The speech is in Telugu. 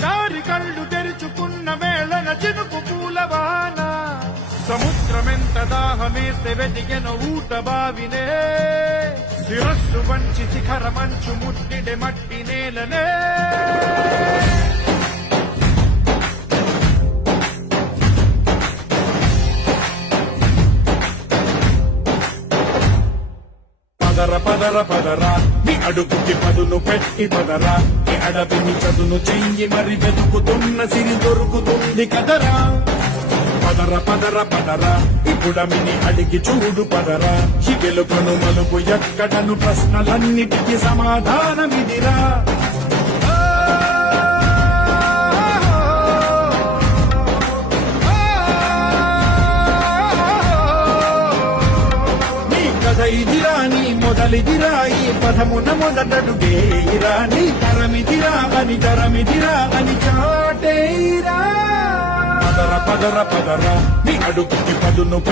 ఎడారి కళ్ళు తెరుచుకున్న వేళన చినుకు పూలవాన సముద్రమెంత దాహమేస్తే వెతికెను ఊట బావినే శిరస్సు వంచి శిఖర మంచు ముట్టిడే మట్టి నేలనే పదర పదర పదరా నీ అడుగుకి పదును పెట్టి పదరా నీ అడవిని చదును చెయ్యి మరి వెతుకుతున్న సిరి దొరుకుతుంది కదరా పదర పదర పదరా ఇప్పుడమిని అడిగి చూడు పదరా ఈ వెలుగును మలుపు ఎక్కడను ప్రశ్నలన్నిటికీ సమాధానమిదిరా ఇదిరా నీ మొదలిదిరా ఈ పదమున మొదటడుగేరా నీ తరమిదిరా అని చాటేరా పదర పదర పదరా నీ అడుగుకి పదును